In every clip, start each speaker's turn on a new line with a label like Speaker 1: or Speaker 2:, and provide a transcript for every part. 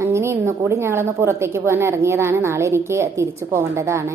Speaker 1: അങ്ങനെ ഇന്ന് കൂടി ഞങ്ങളൊന്ന് പുറത്തേക്ക് പോകാൻ ഇറങ്ങിയതാണ്. നാളെ എനിക്ക് തിരിച്ചു പോകേണ്ടതാണ്.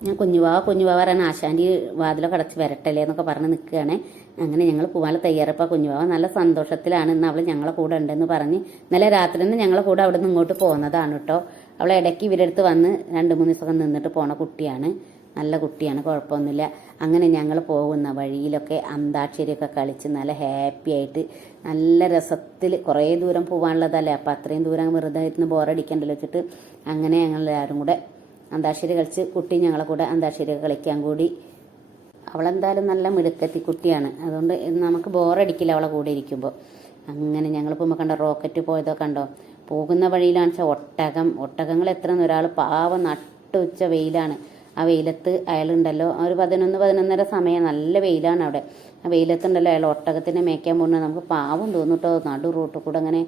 Speaker 1: ഞാൻ കുഞ്ഞുവാവ കുഞ്ഞുവാവ പറയാൻ ആശാന്റെ വാതിലൊക്കെ കടച്ച് വരട്ടല്ലേ എന്നൊക്കെ പറഞ്ഞ് നിൽക്കുകയാണ്. അങ്ങനെ ഞങ്ങൾ പോകാനുള്ള തയ്യാറപ്പാ കുഞ്ഞുവാവ നല്ല സന്തോഷത്തിലാണ് ഇന്ന് അവൾ ഞങ്ങളെ കൂടെ ഉണ്ടെന്ന് പറഞ്ഞ് ഇന്നലെ രാത്രി നിന്ന് ഞങ്ങളെ കൂടെ അവിടെ നിന്ന് ഇങ്ങോട്ട് പോകുന്നതാണ് കേട്ടോ. അവൾ ഇടയ്ക്ക് ഇവരെടുത്ത് വന്ന് രണ്ട് മൂന്ന് ദിവസമൊക്കെ നിന്നിട്ട് പോണ കുട്ടിയാണ്. നല്ല കുട്ടിയാണ് കുഴപ്പമൊന്നുമില്ല. അങ്ങനെ ഞങ്ങൾ പോകുന്ന വഴിയിലൊക്കെ അന്താക്ഷരിയൊക്കെ കളിച്ച് നല്ല ഹാപ്പി ആയിട്ട് നല്ല രസത്തിൽ കുറേ ദൂരം പോകാനുള്ളതല്ലേ അപ്പം അത്രയും ദൂരം വെറുതെ ഇരുന്ന് ബോറടിക്കണ്ടല്ലോ വെച്ചിട്ട് അങ്ങനെ ഞങ്ങൾ എല്ലാവരും കൂടെ അന്താക്ഷരി കളിച്ച് കുട്ടി ഞങ്ങളെ കൂടെ അന്താക്ഷരി കളിക്കാൻ കൂടി. അവളെന്തായാലും നല്ല മിടുക്കത്തി കുട്ടിയാണ്. അതുകൊണ്ട് നമുക്ക് ബോറടിക്കില്ല അവളെ കൂടെ ഇരിക്കുമ്പോൾ അങ്ങനെ ഞങ്ങളിപ്പോൾ കണ്ട റോക്കറ്റ് പോയതോ കണ്ടോ? പോകുന്ന വഴിയിലാണെന്ന് വെച്ചാൽ ഒട്ടകം ഒട്ടകങ്ങൾ എത്ര ഒരാൾ പാവം നട്ടുച്ച വെയിലാണ്. ആ വെയിലത്ത് അയാളുണ്ടല്ലോ. ഒരു പതിനൊന്ന് പതിനൊന്നര സമയം നല്ല വെയിലാണ് അവിടെ. ആ വെയിലത്തുണ്ടല്ലോ അയാൾ ഒട്ടകത്തിനെ മേയ്ക്കാൻ പോകുന്നത്. നമുക്ക് പാവം തോന്നിട്ടോ. നടു റൂട്ടിൽ കൂടെ അങ്ങനെ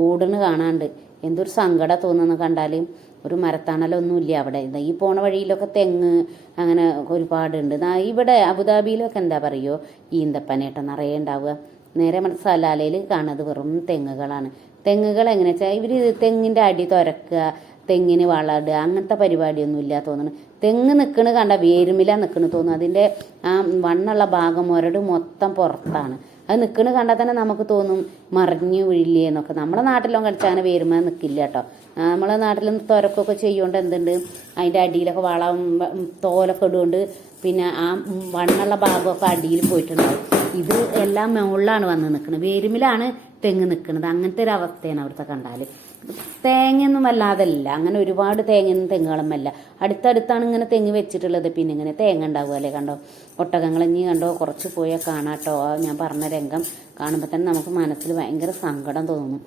Speaker 1: ഓടുന്ന് കാണാണ്ട്. എന്തൊരു സങ്കടം തോന്നുന്നു കണ്ടാൽ ഒരു മരത്താണലൊന്നുമില്ല അവിടെ. ഈ പോണ വഴിയിലൊക്കെ തെങ്ങ് അങ്ങനെ ഒരുപാടുണ്ട്. ഇവിടെ അബുദാബിയിലൊക്കെ എന്താ പറയുമോ ഈന്തപ്പനേട്ട നിറയെ ഉണ്ടാവുക. നേരെ നമ്മുടെ സലാലയിൽ കാണുന്നത് വെറും തെങ്ങുകളാണ്. തെങ്ങുകൾ എങ്ങനെയാ വെച്ചാൽ ഇവർ തെങ്ങിന്റെ അടി തുരക്കുക. തെങ്ങിന് വളടുക അങ്ങനത്തെ പരിപാടിയൊന്നും ഇല്ല തോന്നുന്നു തെങ്ങ് നിൽക്കണ കണ്ട വേരുമില നിൽക്കണ തോന്നുന്നു. അതിന്റെ ആ വണ്ണുള്ള ഭാഗം മുരട് മൊത്തം പുറത്താണ്. അത് നിൽക്കണ കണ്ടാൽ തന്നെ നമുക്ക് തോന്നും മറിഞ്ഞു വീഴില്ലേ എന്നൊക്കെ. നമ്മളെ നാട്ടിലോ കളിച്ചാൽ അങ്ങനെ വേരുമ നിൽക്കില്ല കേട്ടോ. നമ്മളെ നാട്ടിലും തുരക്കൊക്കെ ചെയ്യുകൊണ്ട് എന്തുണ്ട്? അതിന്റെ അടിയിലൊക്കെ വളം തോലൊക്കെ ഇടുകൊണ്ട് പിന്നെ ആ വണ്ണുള്ള ഭാഗമൊക്കെ അടിയിൽ പോയിട്ടുണ്ടാവും. ഇത് എല്ലാം മുകളിലാണ് വന്ന് നിൽക്കുന്നത് വേരുമിലാണ് തെങ്ങ് നിൽക്കുന്നത് അങ്ങനത്തെ ഒരു അവസ്ഥയാണ് അവിടുത്തെ കണ്ടാൽ തേങ്ങയൊന്നും വല്ലാതല്ല. അങ്ങനെ ഒരുപാട് തേങ്ങയൊന്നും തെങ്ങുകളുമല്ല അടുത്തടുത്താണ് ഇങ്ങനെ തെങ്ങ് വെച്ചിട്ടുള്ളത്. പിന്നെ ഇങ്ങനെ തേങ്ങ ഉണ്ടാവുക അല്ലേ കണ്ടോ? ഒട്ടകങ്ങളിഞ്ഞി കണ്ടോ? കുറച്ച് പോയാൽ കാണാട്ടോ. ഞാൻ പറഞ്ഞ രംഗം കാണുമ്പോൾ തന്നെ നമുക്ക് മനസ്സിൽ ഭയങ്കര സങ്കടം തോന്നും.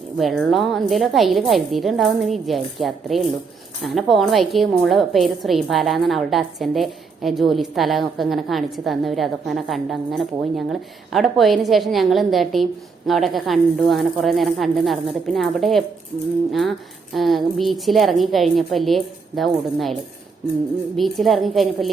Speaker 1: വെള്ളം എന്തെങ്കിലും കയ്യിൽ കരുതിയിട്ടുണ്ടാവും എന്ന് വിചാരിക്കുക. അത്രയേ ഉള്ളൂ. അങ്ങനെ പോണ വഴിക്ക് മോളെ പേര് ശ്രീബാല എന്നാണ്. അവളുടെ അച്ഛന്റെ ജോലി സ്ഥലമൊക്കെ ഇങ്ങനെ കാണിച്ച് തന്നവർ അതൊക്കെ അങ്ങനെ കണ്ട് അങ്ങനെ പോയി ഞങ്ങൾ അവിടെ പോയതിന് ശേഷം ഞങ്ങൾ എന്താട്ടി അവിടെയൊക്കെ കണ്ടു അങ്ങനെ കുറേ നേരം കണ്ട് നടന്നിട്ട് പിന്നെ അവിടെ ആ ബീച്ചിൽ ഇറങ്ങി കഴിഞ്ഞപ്പോൾ അല്ലേ ഇതാ ഓടുന്നയാൾ ബീച്ചിൽ ഇറങ്ങിക്കഴിഞ്ഞപ്പോൾ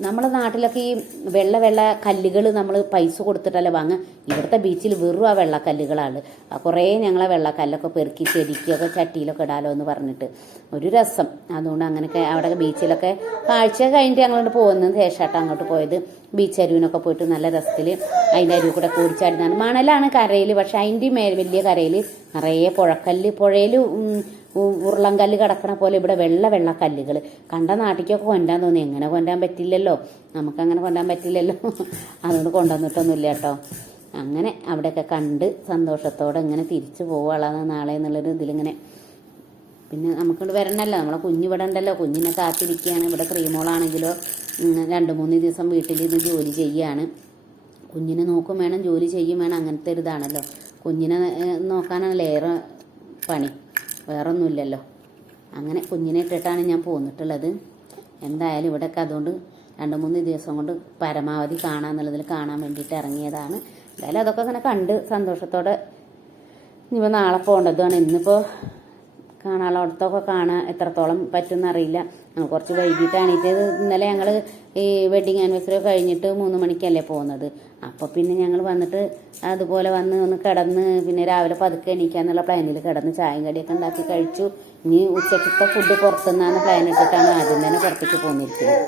Speaker 1: നമ്മളെ നാട്ടിലൊക്കെ ഈ വെള്ള വെള്ള കല്ലുകൾ നമ്മൾ പൈസ കൊടുത്തിട്ടല്ലേ വാങ്ങുക ഇവിടുത്തെ ബീച്ചിൽ വെറും ആ വെള്ളക്കല്ലുകളാണ്. കുറേ ഞങ്ങളെ വെള്ളക്കല്ലൊക്കെ പെറുക്കി ചെടിക്കൊക്കെ ചട്ടിയിലൊക്കെ ഇടാലോ എന്ന് പറഞ്ഞിട്ട്. ഒരു രസം. അതുകൊണ്ട് അങ്ങനെയൊക്കെ അവിടെ ബീച്ചിലൊക്കെ കാഴ്ച കഴിഞ്ഞിട്ട് ഞങ്ങളോട് പോകുന്നത് ശേഷമായിട്ട് അങ്ങോട്ട് പോയത്. ബീച്ച് അരുവിനൊക്കെ പോയിട്ട് നല്ല രസത്തിൽ അതിന്റെ അരുവി കൂടെ കൂടിച്ചാടുന്നതാണ് മണലാണ് കരയിൽ പക്ഷെ അതിന്റെ വലിയ കരയിൽ നിറയെ പുഴക്കല്ല് പുഴയിൽ ഉരുളങ്കല്ല് കിടക്കണ പോലെ ഇവിടെ വെള്ള വെള്ള കല്ലുകൾ കണ്ട നാട്ടിക്കൊക്കെ കൊണ്ടാൻ തോന്നി. എങ്ങനെ കൊണ്ടാൻ പറ്റില്ലല്ലോ? നമുക്കങ്ങനെ കൊണ്ടാൻ പറ്റില്ലല്ലോ. അതുകൊണ്ട് കൊണ്ടുവന്നിട്ടൊന്നുമില്ല കേട്ടോ. അങ്ങനെ അവിടെയൊക്കെ കണ്ട് സന്തോഷത്തോടെ ഇങ്ങനെ തിരിച്ചു പോവുകളാണ് നാളെ എന്നുള്ളൊരു ഇതിലിങ്ങനെ. പിന്നെ നമുക്കിവിടെ വരണല്ലോ നമ്മളെ കുഞ്ഞ് ഇവിടെ ഉണ്ടല്ലോ. കുഞ്ഞിനെ കാത്തിരിക്കുകയാണ്. ഇവിടെ ക്രീമോളാണെങ്കിലോ രണ്ട് മൂന്ന് ദിവസം വീട്ടിലിരുന്ന് ജോലി ചെയ്യുകയാണ്. കുഞ്ഞിനെ നോക്കും വേണം ജോലി ചെയ്യും വേണം. അങ്ങനത്തെ ഒരു ഇതാണല്ലോ. കുഞ്ഞിനെ നോക്കാനാണല്ലോ ഏറെ പണി. വേറൊന്നുമില്ലല്ലോ. അങ്ങനെ കുഞ്ഞിനെ ഇട്ടിട്ടാണ് ഞാൻ പോന്നിട്ടുള്ളത്. എന്തായാലും ഇവിടെയൊക്കെ അതുകൊണ്ട് രണ്ട് മൂന്ന് ദിവസം കൊണ്ട് പരമാവധി കാണാമെന്നുള്ളതിൽ കാണാൻ വേണ്ടിയിട്ട് ഇറങ്ങിയതാണ്. എന്തായാലും അതൊക്കെ അങ്ങനെ കണ്ട് സന്തോഷത്തോടെ ഇനിയിപ്പോൾ നാളെ പോകേണ്ടതാണ് ഇന്നിപ്പോൾ കാണാനുള്ളടത്തൊക്കെ കാണാൻ എത്രത്തോളം പറ്റുമെന്ന് അറിയില്ല ഞങ്ങൾ കുറച്ച് വൈകിട്ടാണ്. ഇത് ഇന്നലെ ഞങ്ങൾ ഈ വെഡിങ് ആനിവേഴ്സറി കഴിഞ്ഞിട്ട് മൂന്ന് മണിക്കല്ലേ പോകുന്നത്. അപ്പോൾ പിന്നെ ഞങ്ങൾ വന്നിട്ട് അതുപോലെ വന്ന് ഒന്ന് കിടന്ന് പിന്നെ രാവിലെ പതുക്കെ എണീക്കാന്നുള്ള പ്ലാനിൽ കിടന്ന് ചായയും കടിയൊക്കെ ഉണ്ടാക്കി കഴിച്ചു. ഇനി ഉച്ചക്കത്തെ ഫുഡ് പുറത്തുനിന്നാണ് പ്ലാൻ ഇട്ടിട്ടാണ് ആദ്യം തന്നെ പുറത്തേക്ക് പോന്നിരിക്കുന്നത്.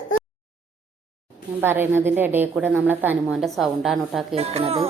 Speaker 1: ഞാൻ പറയുന്നതിന്റെ ഇടയിൽ കൂടെ നമ്മളെ തനുമോന്റെ സൗണ്ടാണ് കേട്ടോ കേൾക്കുന്നത്.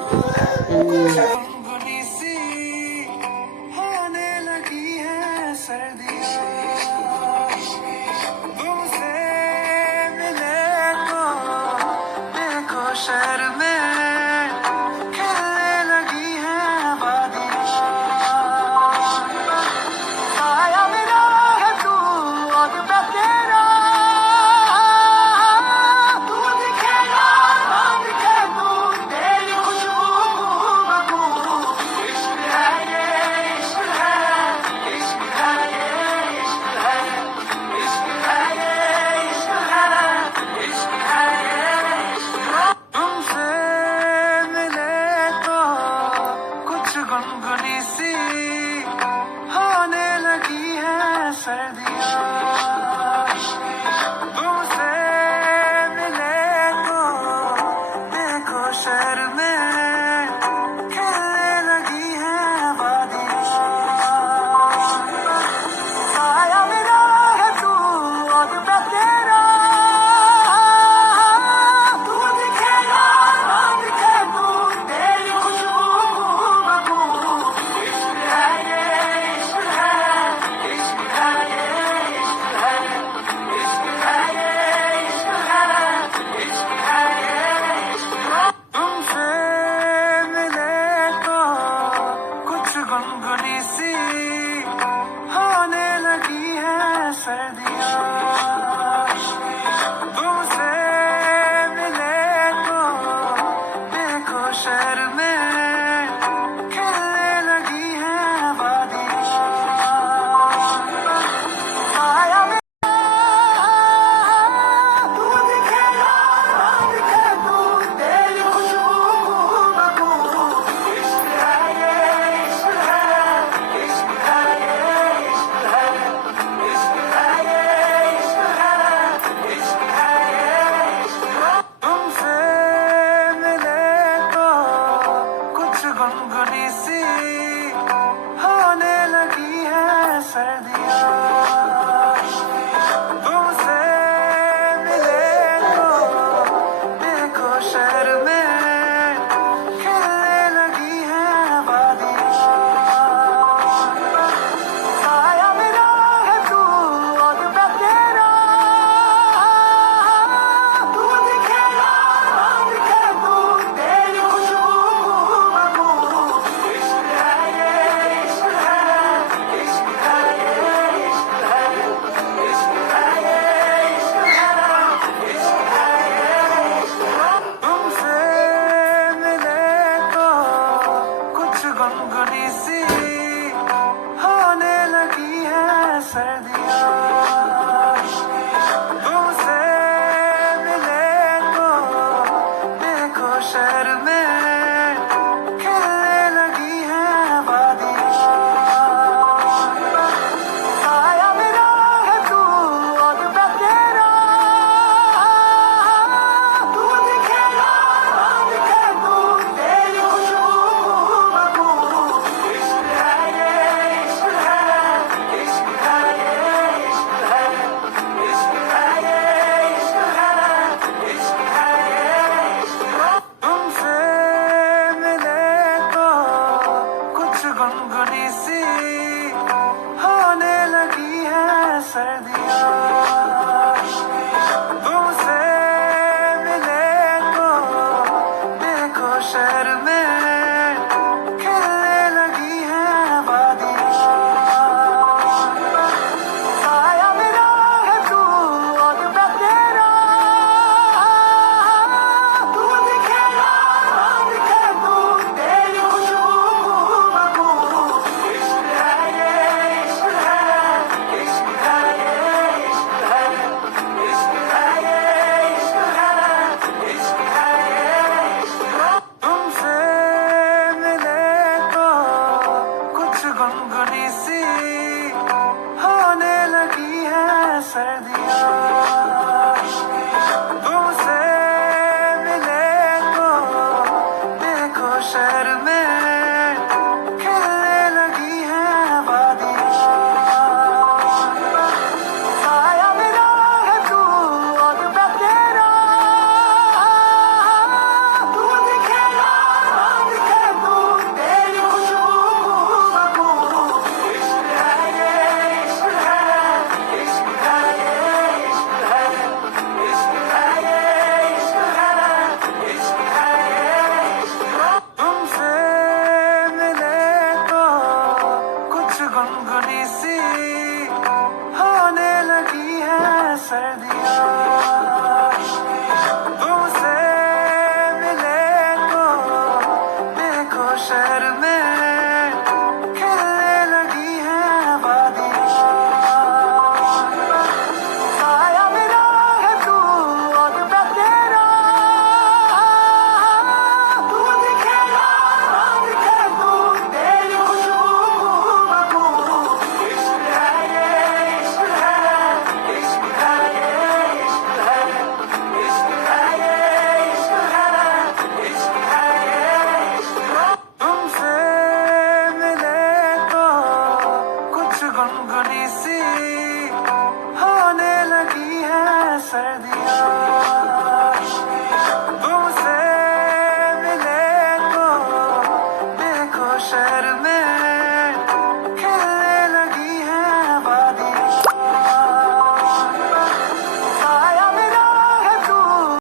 Speaker 2: शहर में